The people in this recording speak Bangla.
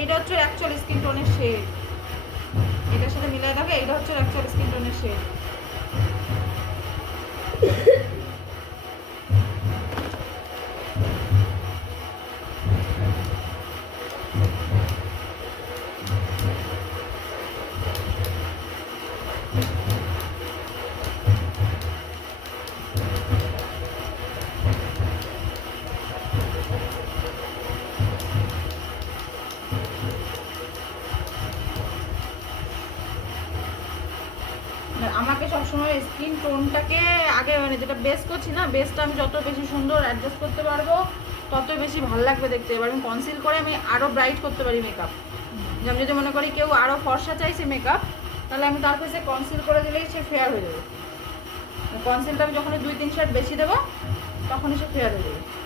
এইটা হচ্ছে অ্যাকচুয়াল স্কিন টোনের শেড, এটার সাথে মিলাই দেখো, এইটা হচ্ছে অ্যাকচুয়াল স্কিন টোনের শেড। আমাকে সবসময় স্কিন টোনটাকে আগে মানে যেটা বেস করছি না, বেসটা আমি যত বেশি সুন্দর অ্যাডজাস্ট করতে পারবো তত বেশি ভালো লাগবে দেখতে। এবার আমি কনসিল করে আমি আরও ব্রাইট করতে পারি মেকআপ। আমি যদি মনে করি কেউ আরও ফর্সা চাইছে মেকআপ, তাহলে আমি তার কাছে কনসিল করে দিলেই সে ফেয়ার হয়ে যাবে। কনসিলটা আমি যখন 2-3 শেড বেশি দেবো তখনই সে ফেয়ার হয়ে যাবে।